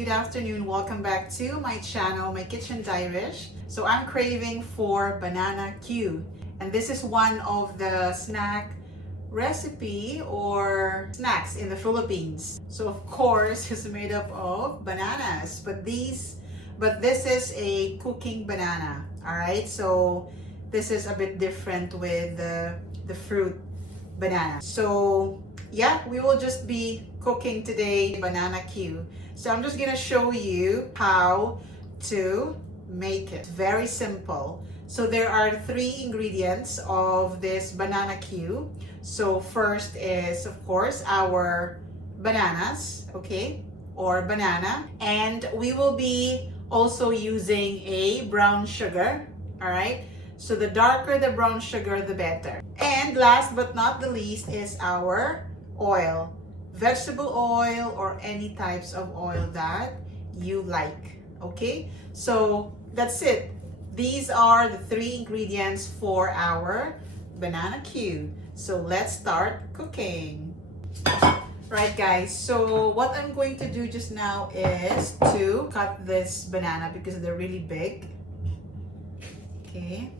good afternoon. Welcome back to my channel, my kitchen diarish. So I'm craving for banana Q, and this is one of the snack recipe or snacks in the Philippines. So of course it's made up of bananas, but this is a cooking banana. All right, so this is a bit different with the fruit banana. So yeah, we will just be cooking today banana Q. So I'm just gonna show you how to make it. Very simple. So there are 3 ingredients of this banana Q. So first is of course our bananas, okay, or banana, and we will be also using a brown sugar. All right, so the darker the brown sugar, the better. And last but not the least is our oil, vegetable oil or any types of oil that you like. Okay, so that's it. These are the 3 ingredients for our banana Q. So let's start cooking. Right guys, so what I'm going to do just now is to cut this banana because they're really big. Okay.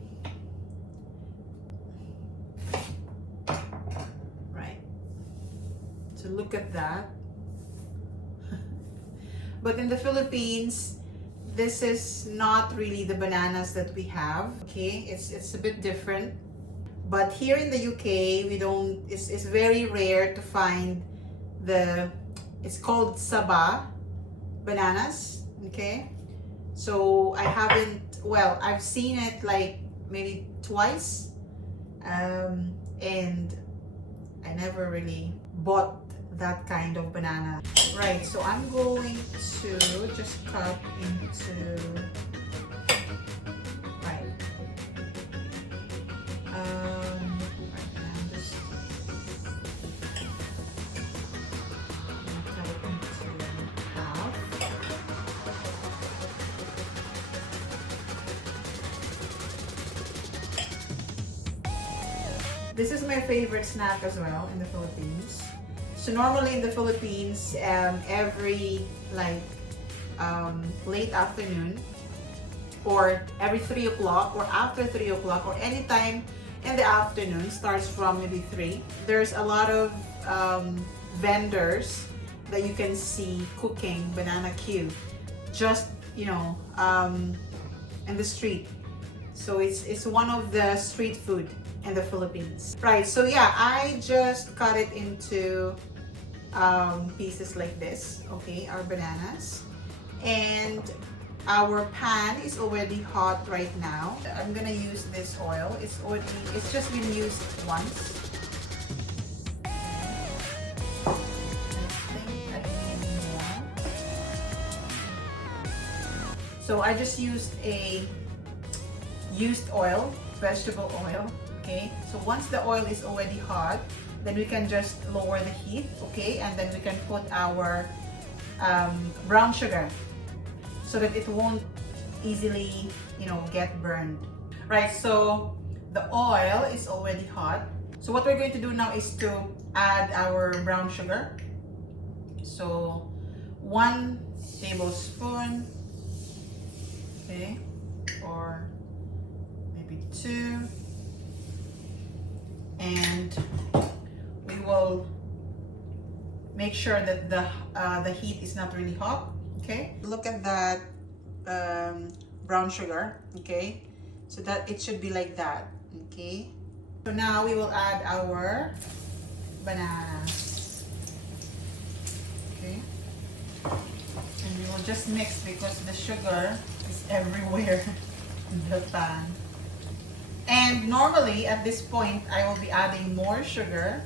So look at that. But in the Philippines, this is not really the bananas that we have. Okay, it's a bit different. But here in the UK, we don't. It's very rare to find it's called Saba bananas. Okay, so I haven't. Well, I've seen it like maybe twice, and I never really bought that kind of banana. Right, so I'm going to just cut into, right, I'm just cut it into half. This is my favorite snack as well in the Philippines. So normally in the Philippines, every late afternoon or every 3 o'clock or after 3 o'clock or anytime in the afternoon, starts from maybe 3, there's a lot of vendors that you can see cooking banana Q just, in the street. So it's one of the street food in the Philippines. Right, so yeah, I just cut it into pieces like this. Okay, our bananas, and our pan is already hot right now. I'm gonna use this oil. It's just been used once. I think I need more. So I just used a used oil, vegetable oil. Okay, so once the oil is already hot, then we can just lower the heat, okay, and then we can put our brown sugar so that it won't easily, get burned. Right, so the oil is already hot. So what we're going to do now is to add our brown sugar. So 1 tablespoon, okay, or maybe 2. And we will make sure that the heat is not really hot. Okay, look at that brown sugar. Okay, so that it should be like that. Okay, so now we will add our banana. Okay, and we will just mix because the sugar is everywhere in the pan. And normally at this point, I will be adding more sugar.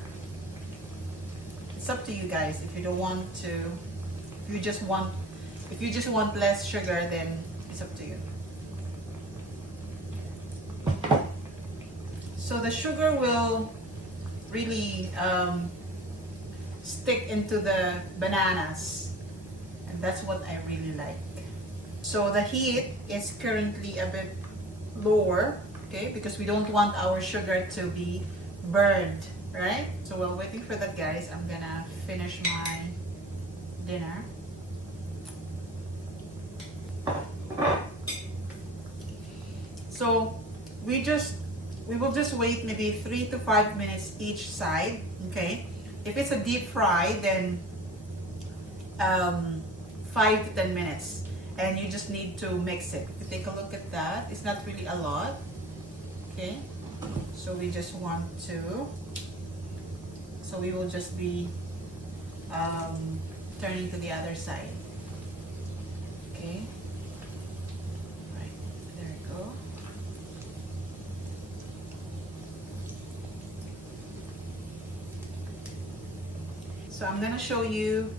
It's up to you guys. If you don't want to, if you just want less sugar, then it's up to you. So the sugar will really stick into the bananas, and that's what I really like. So the heat is currently a bit lower. Okay, because we don't want our sugar to be burned, right? So while waiting for that, guys, I'm gonna finish my dinner. So we will just wait maybe 3 to 5 minutes each side. Okay, if it's a deep fry, then 5 to 10 minutes, and you just need to mix it. If you take a look at that, it's not really a lot. Okay, so we just want to, so we will just be turning to the other side. Okay, right, there we go. So I'm gonna show you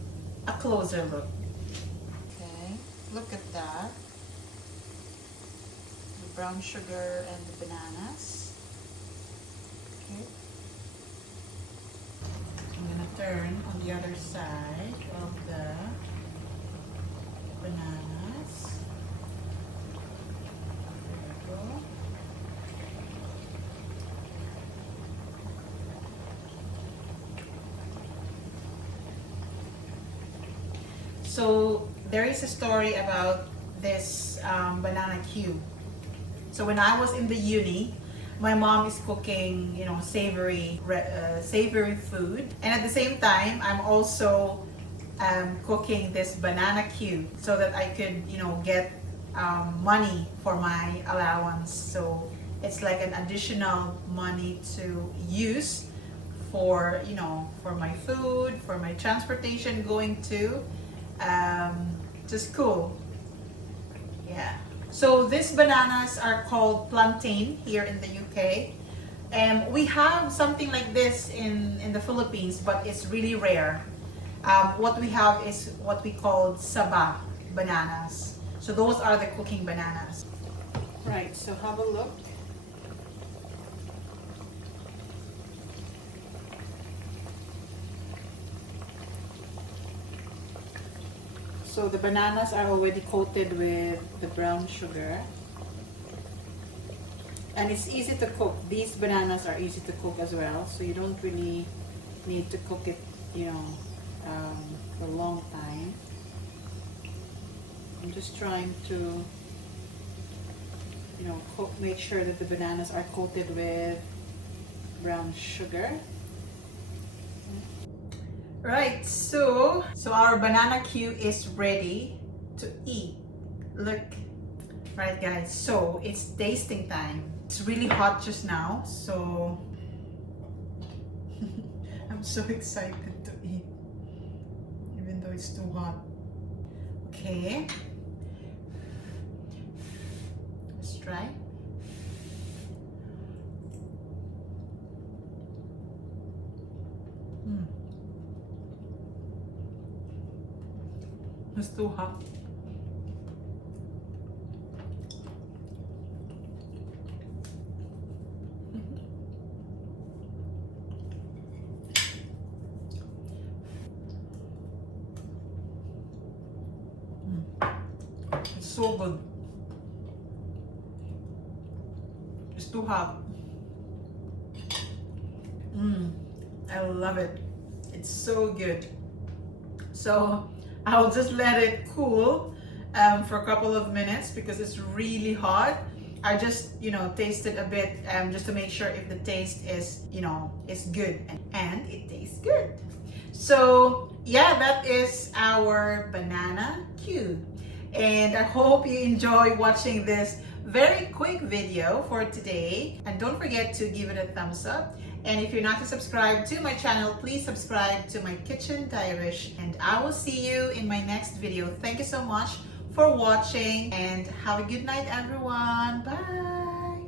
a closer look. Okay, look at that. The brown sugar and the bananas. Okay. I'm gonna turn on the other side of the bananas. There we go. So there is a story about this banana cue. So when I was in the uni, my mom is cooking, you know, savory food, and at the same time, I'm also cooking this banana cue so that I could, you know, get money for my allowance. So it's like an additional money to use for, you know, for my food, for my transportation going to school. Yeah. So these bananas are called plantain here in the UK. And we have something like this in the Philippines, but it's really rare. What we have is what we call saba bananas. So those are the cooking bananas. Right, so have a look. So the bananas are already coated with the brown sugar. And it's easy to cook. These bananas are easy to cook as well. So you don't really need to cook it, you know, for a long time. I'm just trying to, you know, make sure that the bananas are coated with brown sugar. Right, so our banana cue is ready to eat. Look, right guys, so it's tasting time. It's really hot just now, so I'm so excited to eat, even though it's too hot. Okay, let's try. It's too hot. It's so good. It's too hot. I love it. It's so good. So I'll just let it cool for a couple of minutes because it's really hot. I just, you know, tasted a bit just to make sure if the taste is, you know, is good, and it tastes good. So yeah, that is our banana cue. And I hope you enjoy watching this very quick video for today. And don't forget to give it a thumbs up. And if you're not subscribed to my channel, please subscribe to my Kitchen Diarish. And I will see you in my next video. Thank you so much for watching and have a good night, everyone. Bye.